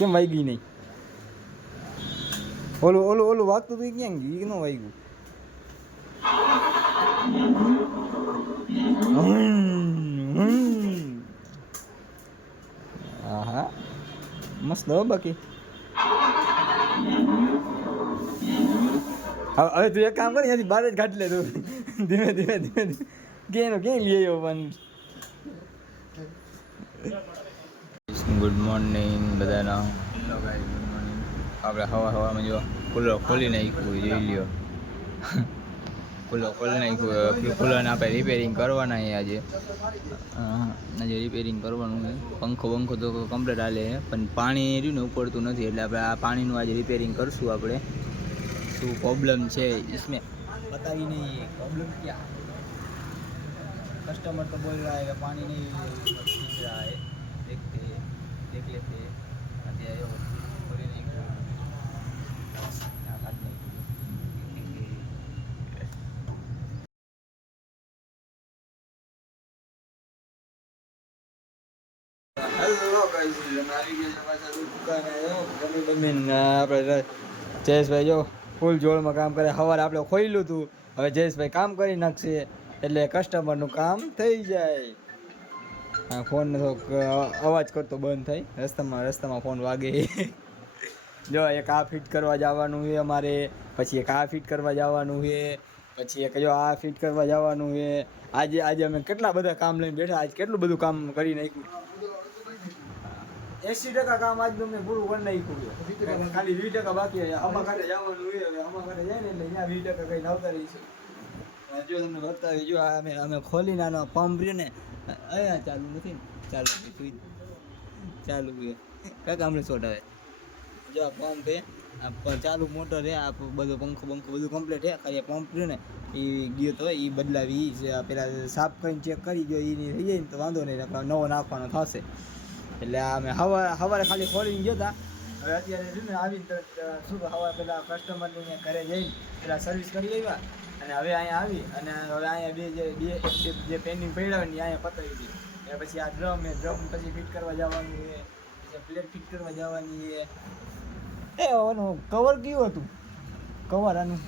કેમ વાગી નહીં? ઓલું વાગતું હતું ક્યાં ગયું? ન વાગ્યું. હા મસ્ત હો. બાકી હવે તું એક કામ કર, ત્યાંથી બહાર જ કાઢી લે તું. ધીમે ધીમે ક્યાંય ક્યાંય લઈ આવ્યો પણ. ગુડ મોર્નિંગ બધાના. Good morning. આપણે હવામાં જો કુલર ખોલી નાખ્યું, જોઈ લ્યો. કુલર ખોલી નાખ્યું. કુલરને આપણે રિપેરિંગ કરવાના છે આજે. આજે રિપેરિંગ કરવાનું છે. પંખો તો કમ્પ્લીટ હાલે છે, પણ પાણી રહ્યું ને ઉપડતું નથી, એટલે આપણે આ પાણીનું આજે રિપેરિંગ કરશું. આપણે શું प्रॉब्लम છે इसमें बताइए नहीं. प्रॉब्लम क्या कस्टमर तो बोल रहा है कि पानी नहीं खींच रहा है. देख लेते અત્યારે ખોલી નહીં. હેલો ગાઈસ, અમે આવી ગયા પાછા દુકાને. આપણે જયેશભાઈ જો ફૂલ જોડમાં કામ કરે. સવારે આપણે ખોલ્યું હતું, હવે જયેશભાઈ કામ કરી નાખશે એટલે કસ્ટમરનું કામ થઈ જાય. હા, ફોન અવાજ કરતો બંધ થાય. રસ્તામાં ફોન વાગે. જો એક આ ફિટ કરવા જવાનું છે અમારે, પછી એક આ ફિટ કરવા જવાનું છે, પછી એક જો આ ફિટ કરવા જવાનું છે. આજે અમે કેટલા બધા કામ લઈને બેઠા. આજ કેટલું બધું કામ કરી નાખ્યું. 80% કામ આજ મેં પૂરું કરી નાખ્યું. ખાલી 20% બાકી. આમાં ઘરે જવાનું છે. હવે આમાં ઘરે જાય ને એટલે અહીંયા 20% કઈ આવતા રહીશું. જો તમને બતાવી, જો અમે ખોલીને આનો પંપ રહ્યો ને અહીંયા ચાલુ નથી ને, ચાલુ છે કાંઈક હમણાં શોટ આવે. જો આ પંપ છે, આ ચાલુ મોટર છે, આ બધો પંખો બધું કમ્પ્લીટ છે. ખાલી પંપ રહ્યો ને એ ગયો તો એ બદલાવી. પેલા સાફ કરીને ચેક કરી ગયો એ થઈ જાય ને તો વાંધો નહીં, નવો નાખવાનો થશે. એટલે અમે સવારે ખાલી ખોલીને ગયા હતા. હવે અત્યારે શું ને આવીને શું સવારે પેલા કસ્ટમરની ઘરે જઈને પેલા સર્વિસ કરી આવ્યા, અને હવે અહીંયા આવી અને હવે અહીંયા બે જે પેન્ડિંગ પડ્યા હોય ને અહીંયા પતાવી દીધી. પછી આ ડ્રમ પછી ફિટ કરવા જવાનું છે, પછી પ્લેટ ફિટ કરવા જવાની છે. એ ઓનું કવર કયું હતું? કવર આનું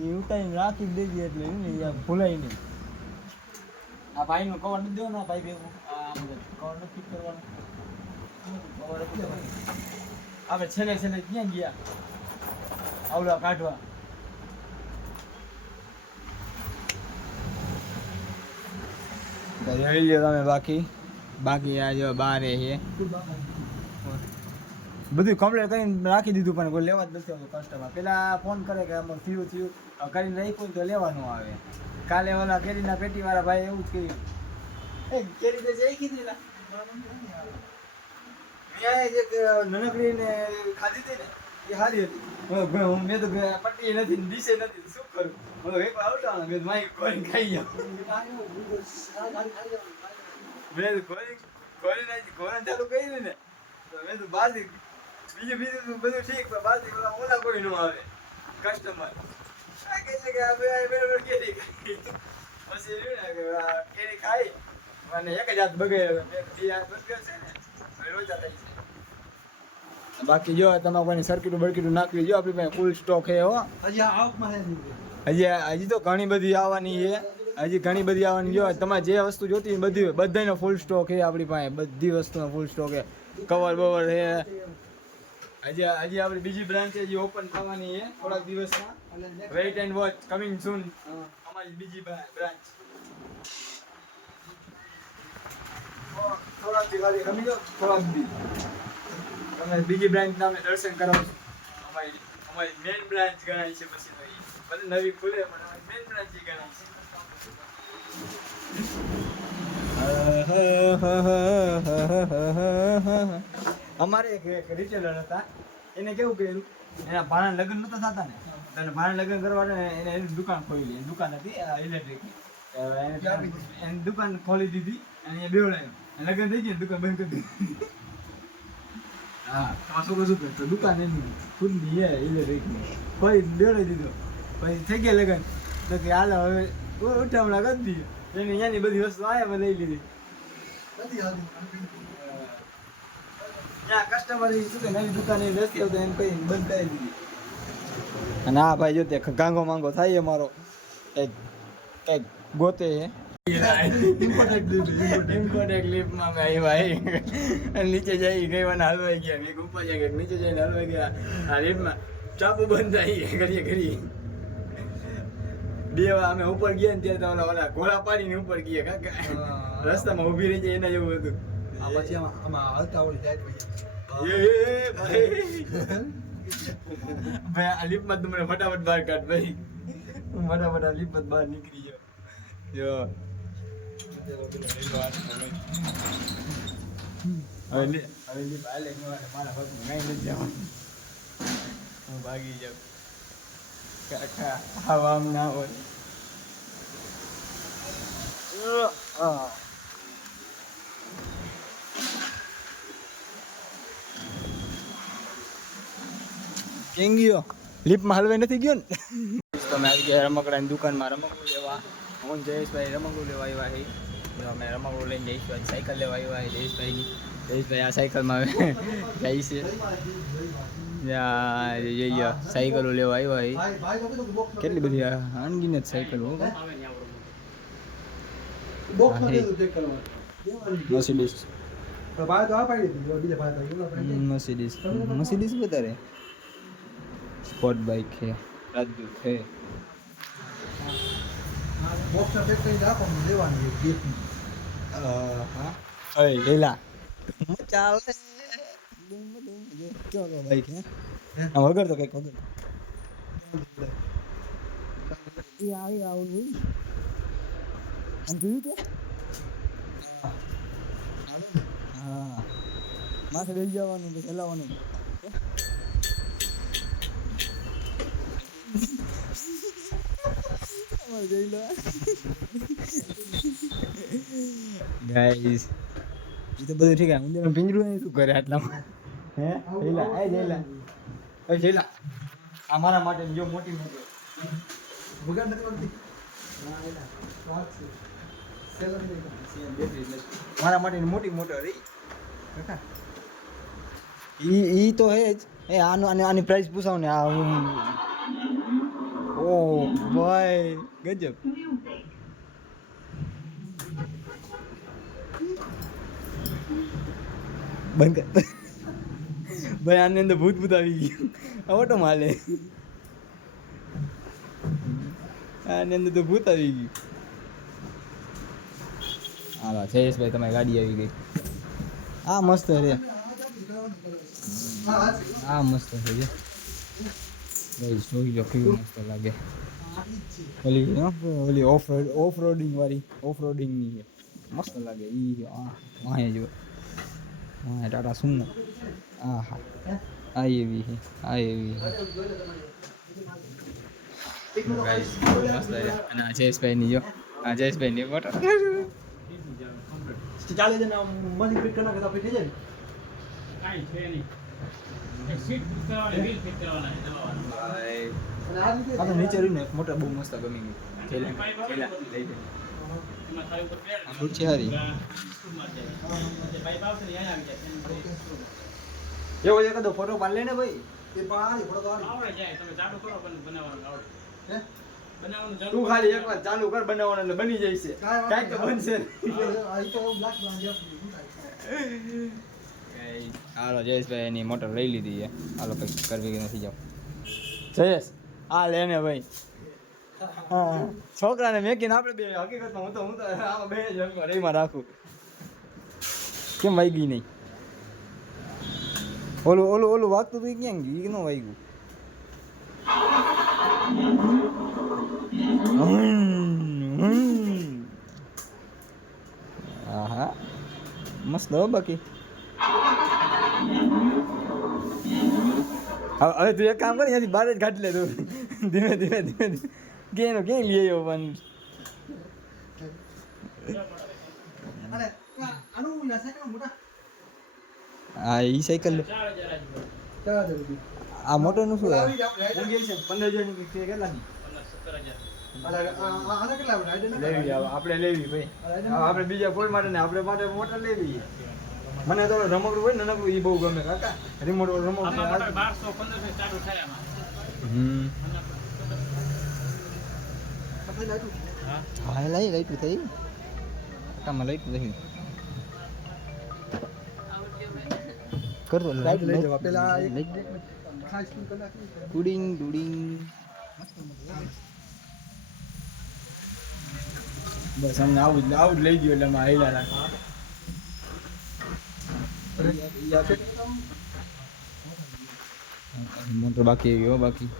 એ ઉતારીને રાખી દેજે એટલે ભૂલાય નહીં. આ ભાઈનું કવર નથી દેવાનું. ભાઈ ભેગું કવર નથી ફિટ કરવાનું. કવર આપણે છેલ્લે ક્યાં ગયા આવડા કાઢવા? જોઈ લ્યો તમે. બાકી આ જો બારે છે બધું કમ્પ્લીટ કરીને રાખી દીધું, પણ કોઈ લેવા જ નથી આવતું કસ્ટમર. પેલા ફોન કરે કે આમાં થયું કરીને રાખ્યું તો લેવાનું આવે. કાલે ઓલા કેરીના પેટીવાળા ભાઈ એવું જ કહ્યું. એ કેરી તો જઈ કીધી ને નનકડી ને ખાધી હતી ને એ સારી હતી. મેં તો પટ્ટી નથી, ડીશે નથી, શું કરું? એક આવતા મેં માઇક કોઈને ખાઈ ગયો. મેં તો કોઈને ચાલુ કર્યું ને તો મેં તો બહારથી બીજું બધું ઠીક, પણ બહારથી ઓલા કોઈ ન આવે કસ્ટમર. બરાબર કેરી ખાઈ પછી કેરી ખાઈ અને એક જ હાથ બગડ્યો. 2 હાથ બગડ્યો છે ને રોજા થઈ છે. બાકી જો તમારે કોઈની સર્કિટું નાખવી, જો આપણી પાસે ફૂલ સ્ટોક છે. હો હજી તો ઘણી બધી આવવાની છે. જો તમારે જે વસ્તુ જોતી બધાનો ફૂલ સ્ટોક છે આપણી પાસે. બધી વસ્તુનો ફૂલ સ્ટોક છે. કવર બવર છે. હજી આપણી બીજી બ્રાન્ચ હજી ઓપન થવાની છે થોડાક દિવસમાં. વેઇટ એન્ડ વોચ, કમિંગ સૂન. અમારી બીજી બ્રાન્ચ થોડાક દી તમે બીજી બ્રાન્ચ નામે દર્શન કરાવશો. અમારી મેઇન બ્રાન્ચ ગણાય છે. પછી તો ભલે નવી ખુલે પણ અમારી મેઇન બ્રાન્ચ ગણાય છે. અમારે એક રિટેલર હતા, એને કેવું કર્યું, એના ભાણા લગ્ન નહોતા થતા ને, અને ભાણા લગ્ન કરવા એને એની દુકાન ખોલી. એની દુકાન હતી ઇલેક્ટ્રિકની. એની દુકાન ખોલી દીધી અને એ બેવડાયો. લગ્ન થઈ ગયું, દુકાન બંધ કરી દીધી. હા, તમારે શું કરતો? દુકાન એની ખુદની ઇલેક્ટ્રિકની ખોલી બેવડાવી દીધો. પછી થઈ ગયા લગ્ન તો કે હાલ હવે ઉઠામણા કરી દઈએ. એને અહીંયાની બધી વસ્તુ આવ્યા લઈ લીધી. ત્યાં કસ્ટમર શું કે નવી દુકાન રસ્તે આવતો એમ કઈ બંધ કરી દીધી. અને હા ભાઈ જો તે ગાંગો માંગો થાય અમારો કઈક ગોતે ઇમ્પોર્ટેડ ક્લિપમાં મેં ભાઈ નીચે જઈ ગઈવાના હલવાઈ ગયા મેં ઉપર જાય નીચે જઈને હલવાઈ ગયા આ લીફમાં ચાપુ બંધ થઈ કરીએ કરી બે અમે ઉપર ગયા ને ત્યારે તો ઓલા ઘોડા પાડીને ઉપર ગયા કાકા રસ્તામાં ઊભી રહી જાય એના જેવું હતું. આ પછી આમાં હલતા ઓળી જાય ભાઈ આ લીફમાં તમને ફટાફટ બહાર કાઢ ભાઈ ફટાફટ આ લીફમાં બહાર નીકળી જાવ જો હવે લીફ હાલે મારા પગમાં કઈ નથી જવાનું હું ભાગી જાઉં કાકા આવા આમ ના હોય. કેમ ગયો લીપમાં હલવાઈ નથી ગયો ને તમે આવી ગયા રમકડાની દુકાનમાં રમકડું લેવા. હું જયેશભાઈ રમકડું લેવા આવ્યા છે. અમે રમકડું લઈને જયેશભાઈ સાયકલ લેવા આવ્યા છે જયેશભાઈની. જયેશભાઈ આ સાયકલમાં જાય છે સાયકલો લેવા આવ્યા છે. કેટલી બધી અનગિનત સાયકલો મર્સિડીઝ મર્સિડીઝ વધારે स्पोर्ट बाइक है राजदूत है બોક્સ ફેક્ટરી રાખો લેવાની ગિફ્ટ હા ઓય લેલા ચાલે ક્યો કે બાઈક હે આ વગર તો કઈક વગર એ આવી આવું આમ જોયું તો હા માથે બેસી જવાનું પછી હલાવવાનું ગાઈસ એ તો બધું ઠીક છે ઉંદરનું પિંજરું ને શું કરે આટલામાં હે જઈલા એ જઈલા એ જઈલા આ મારા માટે જો મોટી મોટી વગર નથી પડતી ના એલા વાત છે સેલર દે મારા માટે મોટી મોટો રે કાકા ઈ તો હે જ એ આની પ્રાઇસ પૂછાવ ને આ હું ઓ ભાઈ ગજબ બંધ કર ભાઈ આની અંદર ભૂત ભૂત આવી ગયું ઓટો માલે આની અંદર તો ભૂત આવી ગયું. હા જયેશભાઈ તમારી ગાડી આવી ગઈ. આ મસ્ત રે આ મસ્ત છે જે ભાઈ જોઈ લો કેવું મસ્ત લાગે. ઓલી ઓફ રોડિંગ વાળી ઓફ રોડિંગની છે મસ્ત લાગે ઈ વાંહે જો વાંહે ટાટા સુમો આ હા આ એવી છે આ એવી ગાઈસ મસ્ત છે. અને આ જયેશભાઈની જો આ જયેશભાઈની ફોટો ચાલે છે ને મની ફિટ કરના કરતા ફિટ થઈ જાય કાઈ છે નહીં એક સીટ ફિટ કરવાની વ્હીલ ફિટ કરવાના છે દવાવાળા ભાઈ અને આ રીતે આ તો નીચે રહીને મોટા બહુ મસ્ત ગમી ગયું છેલ્લા લઈ દે એમાં ખાલી ઉપર પેર આ ફૂટ છે હારી સ્કૂલમાં જાય જે પાઇપ આવશે ને અહીંયા આવી જાય એવો એક તો ફોટો પાડ લે ને ભાઈ એ પાડી ફોટો તો આવડે જાય તમે ચાલુ કરો પણ બનાવવાનું આવડે હે બનાવવાનું તું જરૂર ખાલી એકવાર ચાલુ કર બનાવવાનું એટલે બની જાય છે કાંઈક તો બનશે આ તો બ્લેક બન ગયો હાલો જયેશભાઈ એની મોટર લઈ લીધી છે હાલો કંઈક કરવી કે નથી જાવ જયેશ આ લે ને ભાઈ હા છોકરાને મેકીને આપણે બે હકીકતમાં હું તો આમાં બે જ રહીમાં રાખું કેમ વાગી નહીં ઓલું વાગતું હતું ક્યાં ગયું ન વાગ્યું હા મસ્ત હો બાકી હવે તું એક કામ કર ત્યાંથી બહાર જ કાઢી લે તું ધીમે ધીમે ક્યાંય ક્યાંય લઈ આવ્યો પણ અને આનું ના સાયકલ મોટા હા ઈ સાયકલ લે 4000 આજુ ચાલ દે બધી આ મોટરનું શું આવી જાવ હું ગઈ છે 15000 ની કેટલાની 17000 આના કેટલા રાઈડર ના લેવી આપણે લેવી ભાઈ આપણે બીજા કોઈ માટે ને આપણે માટે મોટર લેવી મને તો રમકડું હોય ને નાનકડું એ બહુ ગમે કાકા રિમોટ વાળું રમકડું આમાં મોટા 1200 1500 ચાલુ થાય આમાં હા હા લાઈટ થઈ કામાં લાઈટ થઈ કરતો લાઈટ લઈ જવા પેલા ખાસ કલાક ડુડિંગ ડુડિંગ બસ અમને આવું જ લઈ ગયો એટલે અમે હાઈલા રાખા મોટર બાકી આવી બાકી